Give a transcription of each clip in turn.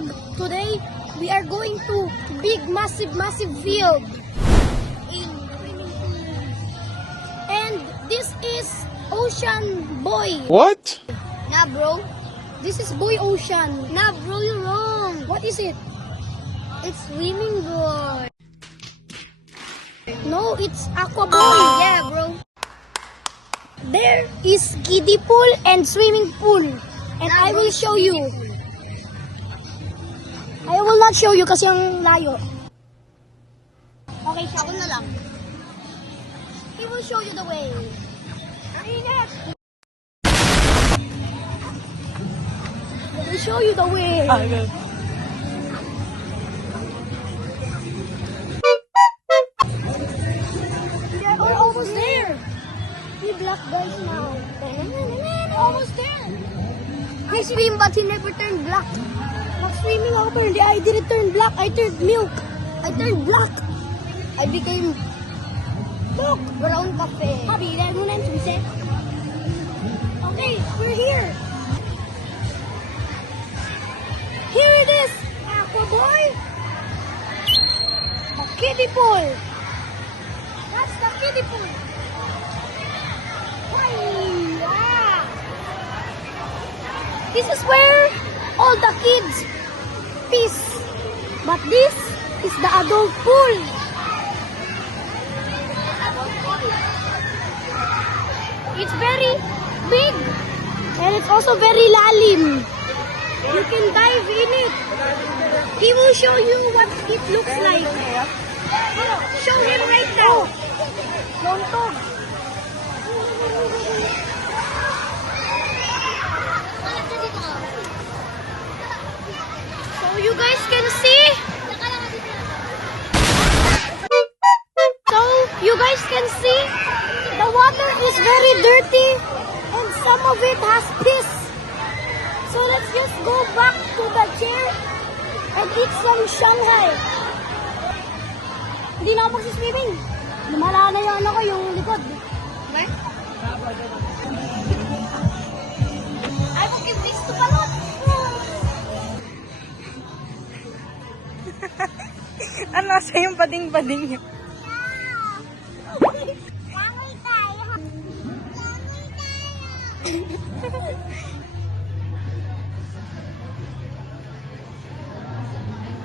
vlog. Today, we are going to big, massive field. And this is Ocean Boy. What? Nah, bro. This is Boy Ocean. Nah, bro, you're wrong. What is it? It's swimming boy. No, it's Aqua Boy. Yeah, bro. There is kiddie pool and swimming pool. And I will show you. I will not show you kasi yung layo. Okay, siya. Ako na lang. He will show you the way. Ingat! He will show you the way. We're almost there. We black guys now. Almost there. He swim but he never turned black. Not swimming over. I didn't turn black. I turned milk. I turned black. I became look brown cafe. Habi, dahil mo na yung suset. Okay, we're here. Here it is. Aqua Boy. The kiddie pool. That's the kiddie pool. Wow. This is where all the kids piss. But this is the adult pool. It's very big and it's also very lalim. You can dive in it. He will show you what it looks like. Show him right now. Lontog. So you guys can see. So you guys can see the water is very dirty and some of it has piss. So let's just go back to the chair and eat some Shanghai. Hindi na ako magsiswimming. Lumala na yung ano ko, yung likod. Okay? I will give this to Balot. Ano sa yung pading-pading niya?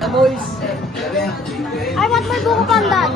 I want my buko pandan.